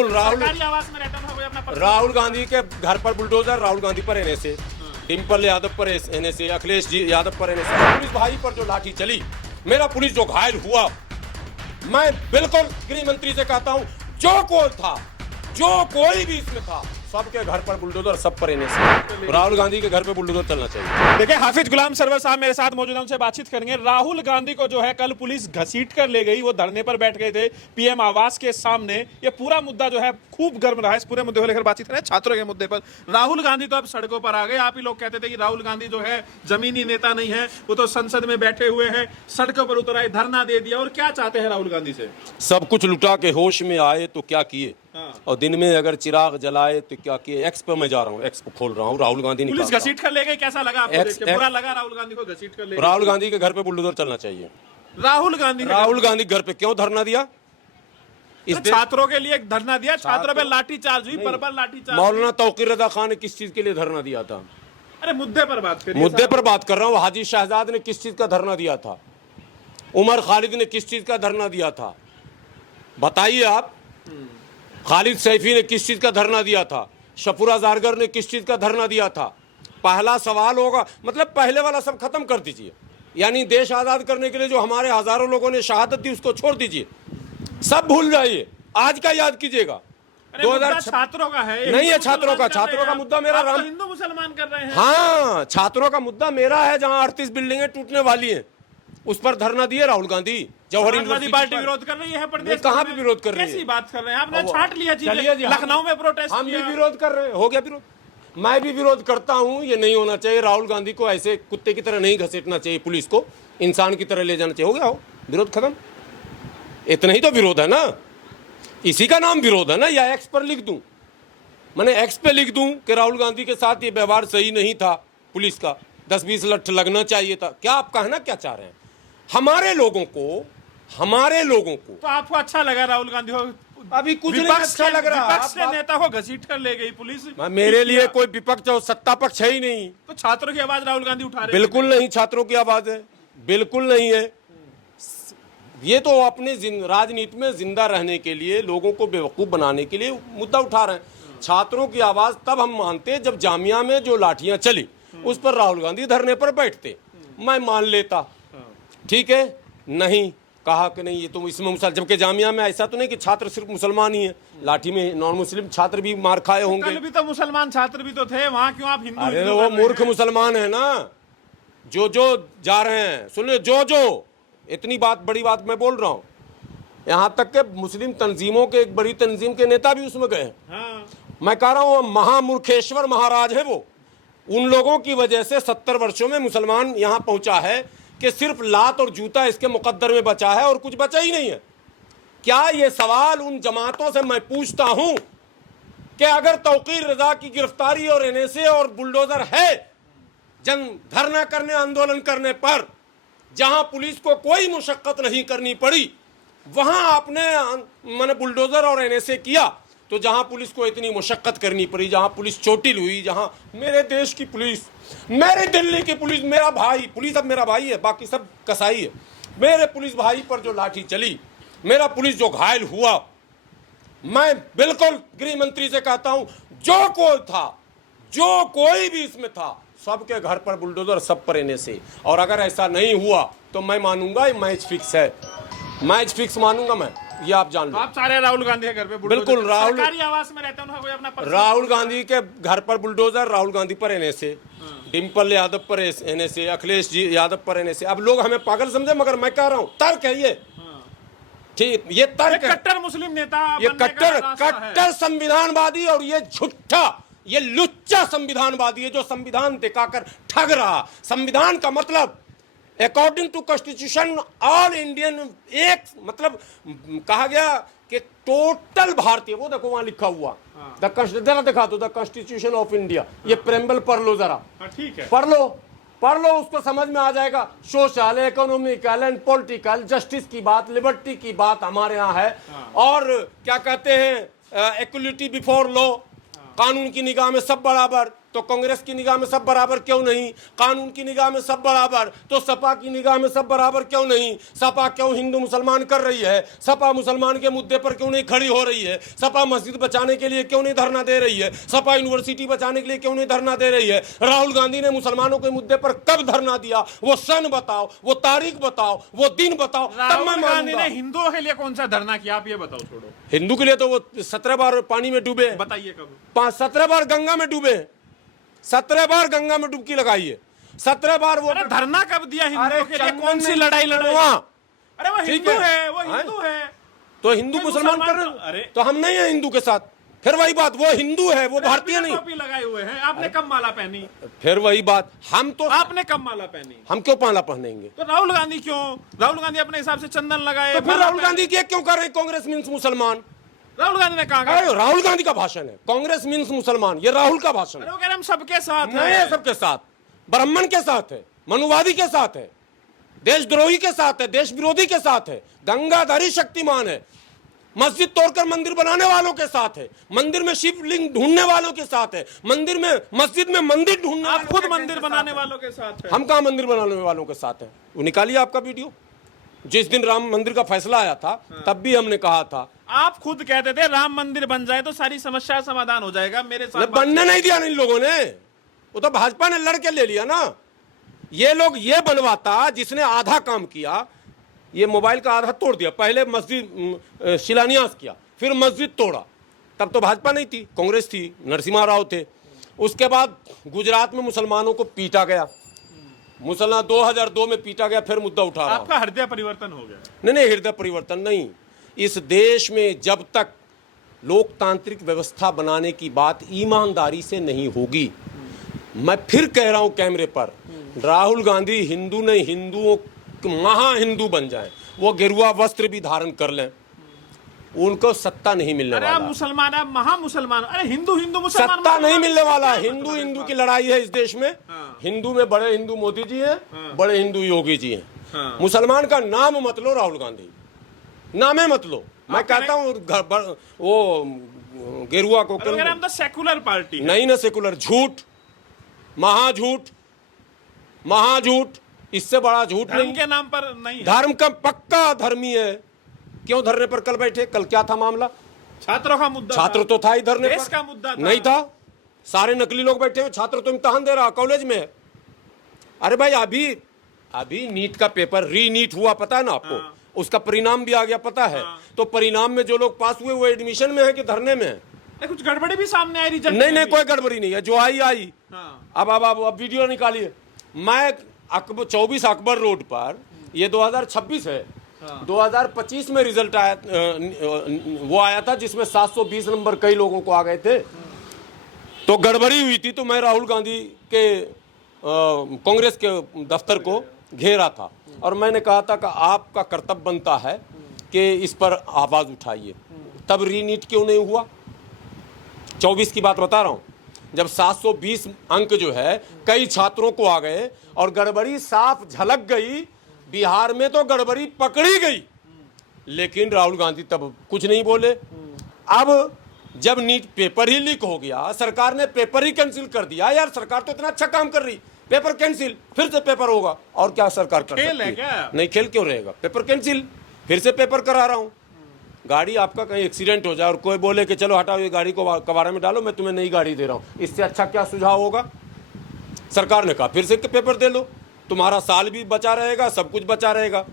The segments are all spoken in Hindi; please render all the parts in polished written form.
सरकारी आवास में रहता था कोई अपना राहुल गांधी के घर पर बुलडोजर, राहुल गांधी पर रहने से, डिम्पल यादव पर रहने से, अखिलेश जी यादव पर रहने से, पुलिस भाई पर जो लाठी चली, मेरा पुलिस जो घायल हुआ, मैं बिल्कुल गृह मंत्री से कहता हूं, जो कोई था, जो कोई भी इसमें था, सबके घर पर बुलडोजर, सब पर रहने से। राहुल गांधी के घर पे बुलडोजर चलना चाहिए। देखिए, हाफिज गुलाम सरवर साहब मेरे साथ मौजूद हैं, उनसे बातचीत करेंगे। राहुल गांधी को जो है कल पुलिस घसीट कर ले गई, वो धरने पर बैठ गए थे पीएम आवास के सामने। ये पूरा मुद्दा जो है खूब गर्म रहा है। इस पूरे मुद्दे को लेकर बातचीत करें, छात्रों के मुद्दे पर। राहुल गांधी तो अब सड़कों पर आ गए। आप ही लोग कहते थे कि राहुल गांधी जो है जमीनी नेता नहीं है, वो तो संसद में बैठे हुए हैं, सड़कों पर उतर आए, धरना दे दिया। और क्या चाहते हैं राहुल गांधी से? सब कुछ लुटा के होश में आए तो क्या किए, और दिन में अगर चिराग जलाए तो क्या किए। एक्स पे मैं जा रहा हूँ, एक्स पे खोल रहा हूँ, राहुल गांधी पुलिस घसीट कर ले गई, कैसा लगा आपको देख के? बुरा लगा राहुल गांधी को घसीट कर ले गई? राहुल गांधी के घर पे बुलडोजर चलना चाहिए। राहुल गांधी घर पे क्यों धरना दिया? तो छात्रों के लिए एक धरना दिया, छात्रों पे लाठी चार्ज हुई, पर लाठी चार्ज। मौलाना तौकीर रजा खान ने किस चीज के लिए धरना दिया था? अरे मुद्दे पर बात करिए। मुद्दे पर बात कर रहा हूँ। हाजी शहजाद ने किस चीज का धरना दिया था? उमर खालिद ने किस चीज का धरना दिया था? बताइए आप। खालिद सैफी ने किस चीज का धरना दिया था? शफूरा जारगर ने किस चीज का धरना दिया था? पहला सवाल होगा, मतलब पहले वाला सब खत्म कर दीजिए, यानी देश आजाद करने के लिए जो हमारे हजारों लोगों ने शहादत दी उसको छोड़ दीजिए, सब भूल जाइए, आज का याद कीजिएगा। 2000 छात्रों का है, नहीं है छात्रों का मुद्दा मेरा राम, हिंदू मुसलमान कर रहे हैं। हाँ, छात्रों का मुद्दा मेरा है। जहां 38 बिल्डिंगें टूटने वाली हैं उस पर धरना दिए राहुल गांधी। जवाहर यूनिवर्सिटी पार्टी विरोध कर रही है प्रदेश, कहाँ भी विरोध कर रही है? कैसी बात कर रहे हैं? आपने छाट लिया चीजें। लखनऊ में प्रोटेस्ट, हम भी विरोध कर रहे हैं, हो गया विरोध। मैं भी विरोध करता हूं, ये नहीं होना चाहिए। राहुल गांधी को ऐसे कुत्ते की तरह नहीं घसीटना चाहिए, पुलिस को इंसान की तरह ले जाना चाहिए। हो गया, हो विरोध खत्म। इतना ही तो विरोध है ना, इसी का नाम विरोध है ना। या एक्स पर लिख दूं, मैंने एक्स पे लिख दूं कि राहुल गांधी के साथ ये व्यवहार सही नहीं था, पुलिस का 10-20 लठ लगना चाहिए था। क्या आप कहना क्या चाह रहे हैं? हमारे लोगों को तो आपको अच्छा लगा राहुल गांधी हो? अभी कुछ नहीं अच्छा लग रहा। विपक्ष के नेता को घसीट कर ले गई पुलिस। मेरे लिए कोई विपक्ष और सत्ता पक्ष है ही नहीं। तो छात्रों की आवाज राहुल गांधी उठा रहे हैं? बिल्कुल नहीं, छात्रों की आवाज है, बिल्कुल नहीं है। ये तो अपने राजनीति में जिंदा रहने के लिए, लोगों को बेवकूफ बनाने के लिए मुद्दा उठा रहे हैं। छात्रों की आवाज तब हम मानते जब जामिया में जो लाठियां चली उस पर राहुल गांधी धरने पर बैठते, मैं मान लेता, ठीक है। नहीं कहा कि नहीं, ये तो इसमें जबकि जामिया में ऐसा तो नहीं कि छात्र सिर्फ मुसलमान ही है, लाठी में नॉन मुस्लिम छात्र भी मार खाए होंगे। कल भी तो मुसलमान छात्र भी तो थे वहां, क्यों आप हिंदू? अरे वो मूर्ख मुसलमान है ना, जो जा रहे हैं। सुनिए, जो इतनी बात, बड़ी बात मैं बोल रहा हूँ, यहाँ तक के मुस्लिम तंजीमों के, एक बड़ी तंजीम के नेता भी उसमें गए। हाँ। मैं कह रहा हूँ महामूर्खेश्वर महाराज है वो। उन लोगों की वजह से 70 वर्षों में मुसलमान यहाँ पहुंचा है कि सिर्फ लात और जूता इसके मुकद्दर में बचा है और कुछ बचा ही नहीं है। क्या ये सवाल उन जमातों से मैं पूछता हूं कि अगर तौकीर रजा की गिरफ्तारी और एनएसए और बुलडोजर है, जन धरना करने, आंदोलन करने पर, जहां पुलिस को कोई मुशक्कत नहीं करनी पड़ी, वहां आपने मैंने बुलडोजर और एनएसए किया, तो जहां पुलिस को इतनी मुशक्कत करनी पड़ी, जहां पुलिस चोटिल हुई, जहां मेरे देश की पुलिस, मेरे दिल्ली की पुलिस, मेरा भाई, पुलिस अब मेरा भाई है, बाकी सब कसाई है, मेरे पुलिस भाई पर जो लाठी चली, मेरा पुलिस जो घायल हुआ, मैं बिल्कुल गृह मंत्री से कहता हूं, जो कोई था, जो कोई भी इसमें था, सबके घर पर बुलडोजर, सब पर एनएसए। और अगर ऐसा नहीं हुआ तो मैं मानूंगा ये मैच फिक्स है, मैच फिक्स मानूंगा मैं, ये आप जान लो। आप सारे राहुल गांधी के घर पे बिल्कुल, सरकारी आवास में रहता है कोई अपना राहुल गांधी के घर पर बुलडोजर, राहुल गांधी पर एनएसए, डिम्पल यादव पर एनएसए, अखिलेश जी यादव पर एनएसए। अब लोग हमें पागल समझे, मगर मैं कह रहा हूं तर्क है ये, ठीक, ये तर्क है। कट्टर मुस्लिम नेता, ये कट्टर संविधानवादी और ये झूठा, ये लुच्चा संविधानवादी है जो संविधान दिखाकर ठग रहा। संविधान का मतलब according to constitution all Indian, एक मतलब कहा गया कि टोटल भारतीय, वो देखो वहां लिखा हुआ, द जरा दिखा दो, द कॉन्स्टिट्यूशन ऑफ इंडिया, ये प्रेम्बल पढ़ लो जरा, ठीक है, पढ़ लो, उसको समझ में आ जाएगा। Social, economical and political, justice की बात, लिबर्टी की बात हमारे यहाँ है। और क्या कहते हैं, इक्वलिटी बिफोर लॉ, कानून की निगाह में सब बराबर। तो कांग्रेस की निगाह में सब बराबर क्यों नहीं? कानून की निगाह में सब बराबर, तो सपा की निगाह में सब बराबर क्यों नहीं? सपा क्यों हिंदू मुसलमान कर रही है? सपा मुसलमान के मुद्दे पर क्यों नहीं खड़ी हो रही है? सपा मस्जिद बचाने के लिए क्यों नहीं धरना दे रही है? सपा यूनिवर्सिटी बचाने के लिए क्यों नहीं धरना दे रही है? राहुल गांधी ने मुसलमानों के मुद्दे पर कब धरना दिया? वो सन बताओ, वो तारीख बताओ, वो दिन बताओ, तब मैं राहुल गांधी मानूंगा। ने हिंदुओं के लिए कौन सा धरना किया, आप ये बताओ। छोड़ो, हिंदू के लिए तो वो 17 बार पानी में डूबे, बताइए कब। 17 बार गंगा में डूबे, 17 बार गंगा में डुबकी लगाई है, 17 बार वो। अरे धरना कब दिया हिंदुओं के लिए? चंदन कौन सी ने लड़ाई लड़ी? वहाँ। अरे वो ठीक हिंदू है, वो हैं? हिंदू है। तो हिंदू कोई मुसलमान कर मुसलमान रहे, अरे। तो हम नहीं है हिंदू के साथ। फिर वही बात, वो हिंदू है, वो भारतीय नहीं। टोपी लगाए हुए हैं, आपने कब माला पहनी? फिर वही बात, हम तो आपने कब माला पहनी? हम क्यों पाला पहनेंगे? तो राहुल गांधी क्यों? राहुल गांधी अपने हिसाब से चंदन लगाए, तो फिर माला राहुल पहने। गांधी के क्यों कर रहे हैं कांग्रेस मीन्स मुसलमान? राहुल गांधी ने कहा। अरे राहुल गांधी का भाषण है, कांग्रेस मीन्स मुसलमान, ये राहुल का भाषण अरे है। वो कह रहे हम सबके साथ नहीं है, हैं। सबके साथ, ब्राह्मण के साथ है, मनुवादी के साथ है, देशद्रोही के साथ है, देश विरोधी के साथ है, गंगाधारी शक्तिमान है, मस्जिद तोड़कर मंदिर बनाने वालों के साथ है, मंदिर में शिवलिंग ढूंढने वालों के साथ है, मंदिर में मस्जिद में मंदिर ढूंढने आप वालों खुद के मंदिर साथ बनाने है। वालों के साथ हैं। हम कहाँ मंदिर बनाने वालों के साथ है? वो निकालिए आपका वीडियो। जिस दिन राम मंदिर का फैसला आया था तब भी हमने कहा था, आप खुद कहते थे राम मंदिर बन जाए तो सारी समस्या समाधान हो जाएगा। मेरे साथ बनने नहीं दिया इन लोगों ने, वो तो भाजपा ने लड़के ले लिया ना। ये लोग ये बनवाता जिसने आधा काम किया, ये मोबाइल का आधा तोड़ दिया, पहले मस्जिद शिलान्यास किया, फिर मस्जिद तोड़ा, तब तो भाजपा नहीं थी, कांग्रेस थी, नरसिम्हा राव थे। उसके बाद गुजरात में मुसलमानों को पीटा गया, मुसलमान 2002 में पीटा गया, फिर मुद्दा उठा रहा हूं। आपका हृदय परिवर्तन हो गया। नहीं, हृदय परिवर्तन नहीं। इस देश में जब तक लोकतांत्रिक व्यवस्था बनाने की बात ईमानदारी से नहीं होगी, मैं फिर कह रहा हूं कैमरे पर, राहुल गांधी हिंदू नहीं, हिंदुओं महा हिंदू बन जाएं, वो गेरुआ वस्त्र भी धारण कर लें, उनको सत्ता नहीं मिलने अरे आप वाला। मुसलमान, आप महा मुसलमान। अरे हिंदू हिंदू मुसलमान, सत्ता नहीं मुसलमान। मिलने वाला। हिंदू हिंदू की लड़ाई है इस देश में। हाँ। हिंदू में बड़े हिंदू मोदी जी हैं, बड़े हिंदू योगी जी हैं। हाँ। मुसलमान का नाम मत लो, राहुल गांधी नामे मत लो। मैं कहता हूँ वो गेरुआ को अरे हम तो सेकुलर पार्टी है। नहीं ना, सेकुलर झूठ, महाझूठ, महाझूठ, इससे बड़ा झूठ धर्म नहीं। के नाम पर नहीं है। धर्म का पक्का धर्मी है। क्यों धरने पर कल बैठे? कल क्या था मामला? छात्रों का मुद्दा छात्र तो था ही धरने देश पर, का मुद्दा था। नहीं था। सारे नकली लोग बैठे हुए, छात्र तो इम्तिहान दे रहा कॉलेज में है। अरे भाई, अभी नीट का पेपर रीनीट हुआ, पता है ना आपको? हाँ। उसका परिणाम भी आ गया, पता है? हाँ। तो परिणाम में जो लोग पास हुए वो एडमिशन में है कि धरने में है? कुछ गड़बड़ी भी सामने आई रिजल्ट नहीं में भी। कोई गड़बड़ी नहीं है, जो आई। हाँ। अब वीडियो निकालिए। मैं 24 अकबर रोड पर, ये 2026 है, 2025 में रिजल्ट आया, वो आया था जिसमें 720 नंबर कई लोगों को आ गए थे। तो गड़बड़ी हुई थी, तो मैं राहुल गांधी के कांग्रेस के दफ्तर को घेरा था और मैंने कहा था कि आपका कर्तव्य बनता है कि इस पर आवाज उठाइए। तब रीनीट क्यों नहीं हुआ? 24 की बात बता रहा हूं, जब 720 अंक जो है कई छात्रों को आ गए और गड़बड़ी साफ झलक गई। बिहार में तो गड़बड़ी पकड़ी गई, लेकिन राहुल गांधी तब कुछ नहीं बोले। अब जब नीट पेपर ही लीक हो गया, सरकार ने पेपर ही कैंसिल कर दिया। यार सरकार तो इतना अच्छा काम कर रही, पेपर कैंसिल, फिर से पेपर होगा, और क्या सरकार कर खेल सकती है क्या? नहीं, खेल क्यों रहेगा? पेपर कैंसिल, फिर से पेपर करा रहा हूं। गाड़ी आपका कहीं एक्सीडेंट हो जाए और कोई बोले कि चलो हटाओ ये गाड़ी को कबाड़े में डालो, मैं तुम्हें नई गाड़ी दे रहा हूं, इससे अच्छा क्या सुझाव होगा? सरकार ने कहा फिर से पेपर दे लो, तुम्हारा साल भी बचा रहेगा, सब कुछ बचा रहेगा।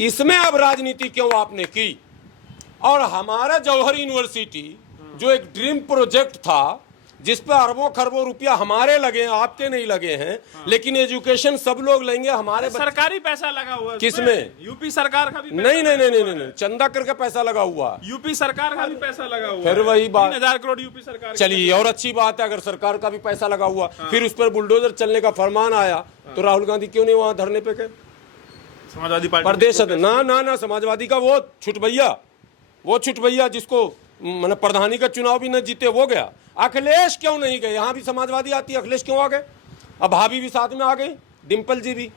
इसमें अब राजनीति क्यों आपने की? और हमारा जौहर यूनिवर्सिटी जो एक ड्रीम प्रोजेक्ट था, जिस पर अरबों खरबों रुपया हमारे लगे हैं, आपके नहीं लगे हैं, लेकिन एजुकेशन सब लोग लेंगे, हमारे सरकारी पैसा लगा हुआ है किसमें? यूपी सरकार का भी पैसा नहीं नहीं लगा नहीं हुआ नहीं है। नहीं, चंदा करके पैसा लगा हुआ है। यूपी सरकार का भी पैसा लगा हुआ फिर है। वही बात। 3000 करोड़ यूपी सरकार की। चलिए, और अच्छी बात है अगर सरकार का भी पैसा लगा हुआ, फिर उस पर बुलडोजर चलने का फरमान आया, तो राहुल गांधी क्यों नहीं वहां धरने पे गए? समाजवादी पार्टी प्रदेश ना समाजवादी का वो छुटभैया जिसको मैंने प्रधानी का चुनाव भी न जीते वो गया। अखिलेश क्यों नहीं गए? यहाँ भी समाजवादी आती है, अखिलेश क्यों आ गए? अब भाभी भी साथ में आ गई, डिम्पल जी भी।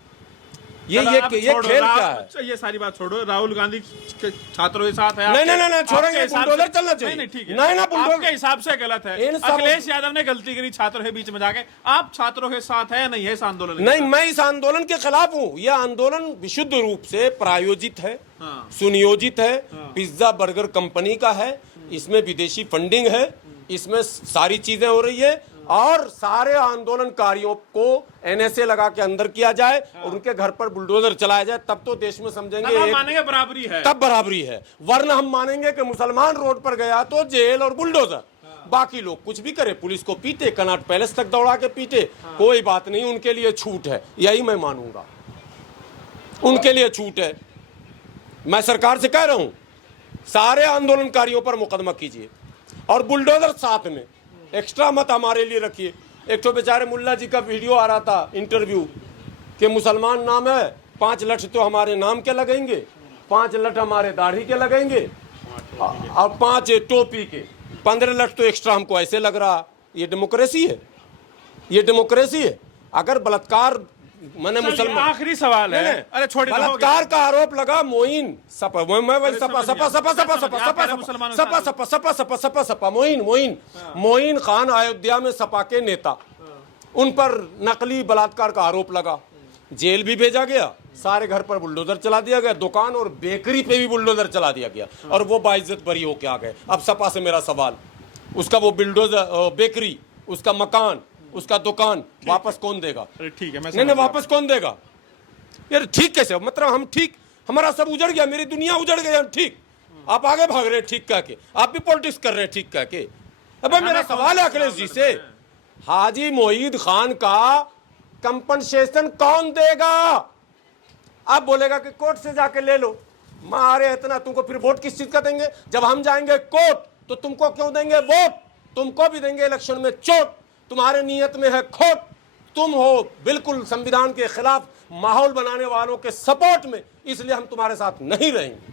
ये खेल क्या है? ये सारी बात छोड़ो, राहुल गांधी के छात्रों के साथ है। नहीं छोड़ेंगे, बुलडोजर चलना चाहिए। नहीं ठीक है, नहीं ना, आपके हिसाब से गलत है। अखिलेश यादव ने गलती करी छात्रों के बीच में जाके, आप छात्रों के साथ है नहीं है इस आंदोलन? नहीं, मैं इस आंदोलन के खिलाफ हूँ। यह आंदोलन विशुद्ध रूप से प्रायोजित है, सुनियोजित है, पिज्जा बर्गर कंपनी का है, इसमें विदेशी फंडिंग है, इसमें सारी चीजें हो रही है, और सारे आंदोलनकारियों को एनएसए लगा के अंदर किया जाए और उनके घर पर बुलडोजर चलाया जाए, तब तो देश में समझेंगे हम मानेंगे बराबरी है, तब बराबरी है। वरना हम मानेंगे कि मुसलमान रोड पर गया तो जेल और बुलडोजर, बाकी लोग कुछ भी करे, पुलिस को पीटे, कनॉट पैलेस तक दौड़ा के पीटे, कोई बात नहीं, उनके लिए छूट है। यही मैं मानूंगा, उनके लिए छूट है। मैं सरकार से कह रहा हूं, सारे आंदोलनकारियों पर मुकदमा कीजिए और बुलडोजर साथ में, एक्स्ट्रा मत हमारे लिए रखिए। एक तो बेचारे मुल्ला जी का वीडियो आ रहा था, इंटरव्यू, कि मुसलमान नाम है, 5 लठ तो हमारे नाम के लगेंगे, 5 लठ हमारे दाढ़ी के लगेंगे, और 5 टोपी के, 15 लठ तो एक्स्ट्रा हमको ऐसे लग रहा। ये डेमोक्रेसी है? ये डेमोक्रेसी है? अगर बलात्कार मैंने मुसलमान, आखिरी सवाल है, अरे छोड़िए, बलात्कार का आरोप लगा मोइन सपा, मैं वही सपा मोइन खान, अयोध्या में सपा के नेता, उन पर नकली बलात्कार का आरोप लगा, जेल भी भेजा गया, सारे घर पर बुलडोजर चला दिया गया, दुकान और बेकरी पे भी बुलडोजर चला दिया गया, और वो बाइज्जत बरी होके आ गए। अब सपा से मेरा सवाल, उसका वो बुलडोजर, बेकरी, उसका मकान, उसका दुकान वापस कौन देगा? ठीक है, नहीं वापस कौन देगा यार? ठीक कैसे? मतलब हम ठीक, हमारा सब उजड़ गया, मेरी दुनिया उजड़ गई, हम ठीक, आप आगे भाग रहे हैं ठीक कह के, आप भी पॉलिटिक्स कर रहे हैं ठीक कह के। अब मेरा सवाल है अखिलेश जी से, हाजी मोईद खान का कंपनसेशन कौन देगा? आप बोलेगा कि कोर्ट से जाके ले लो, मारे इतना, तुमको फिर वोट किस चीज का देंगे? जब हम जाएंगे कोर्ट तो तुमको क्यों देंगे वोट? तुमको भी देंगे इलेक्शन में चोट, तुम्हारे नियत में है खोट, तुम हो बिल्कुल संविधान के खिलाफ माहौल बनाने वालों के सपोर्ट में, इसलिए हम तुम्हारे साथ नहीं रहेंगे।